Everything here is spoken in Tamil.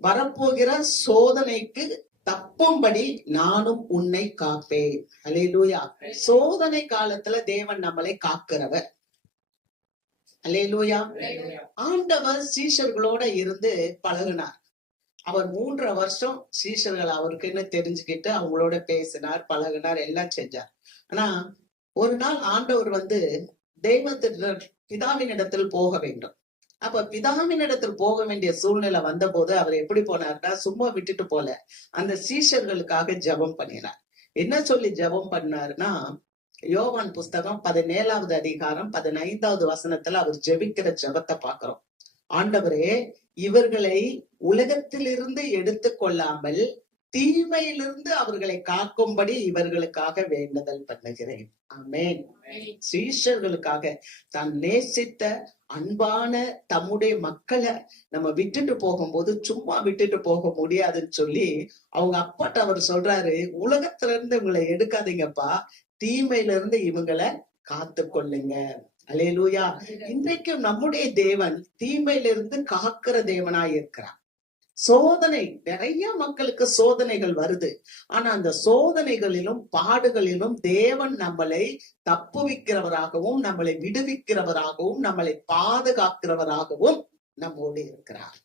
வரப்போகிற சோதனைக்கு தப்பும்படி நானும் உன்னை காப்பேன். அல்லேலூயா. சோதனை காலத்துல தேவன் நம்மளை காக்கிறவர். அல்லேலூயா. ஆண்டவர் சீஷர்களோட இருந்து பழகினார். அவர் 3.5 வருஷம் சீஷர்கள் அவருக்குன்னு தெரிஞ்சுக்கிட்டு அவங்களோட பேசினார், பழகினார், எல்லாம் செஞ்சார். ஆனா ஒரு நாள் ஆண்டவர் பிதாவின் இடத்தில் போக வேண்டும். அப்ப பிதாவின் இடத்தில் போக வேண்டிய சூழ்நிலை வந்த போது அவர் எப்படி போனார்னா, சும்மா விட்டுட்டு போல, அந்த சீஷர்களுக்காக ஜெபம் பண்ணினார். என்ன சொல்லி ஜெபம் பண்ணாருன்னா, யோவான் புஸ்தகம் 17வது அதிகாரம் 15வது வசனத்துல அவர் ஜெபிக்கிற ஜெபத்தை பாக்குறோம். ஆண்டவரே, இவர்களை உலகத்திலிருந்து எடுத்து கொள்ளாமல் தீமையிலிருந்து அவர்களை காக்கும்படி இவர்களுக்காக வேண்டுதல் பண்ணுகிறேன். ஆமென். சீஷர்களுக்காக தான் நேசித்த அன்பான தம்முடைய மக்களை நம்ம விட்டுட்டு போகும்போது சும்மா விட்டுட்டு போக முடியாதுன்னு சொல்லி அவங்க அப்பாட்ட அவர் சொல்றாரு, உலகத்துல இருந்து இவங்களை எடுக்காதீங்கப்பா, தீமையில இருந்து இவங்களை காத்து கொள்ளுங்க. அல்லேலூயா. இன்றைக்கும் நம்முடைய தேவன் தீமையிலிருந்து காக்கிற தேவனாய் இருக்கிறார். சோதனை, நிறைய மக்களுக்கு சோதனைகள் வருது. ஆனா அந்த சோதனைகளிலும் பாடுகளிலும் தேவன் நம்மளை தப்புவிக்கிறவராகவும் நம்மளை விடுவிக்கிறவராகவும் நம்மளை பாதுகாக்கிறவராகவும் நம்மோடு இருக்கிறார்.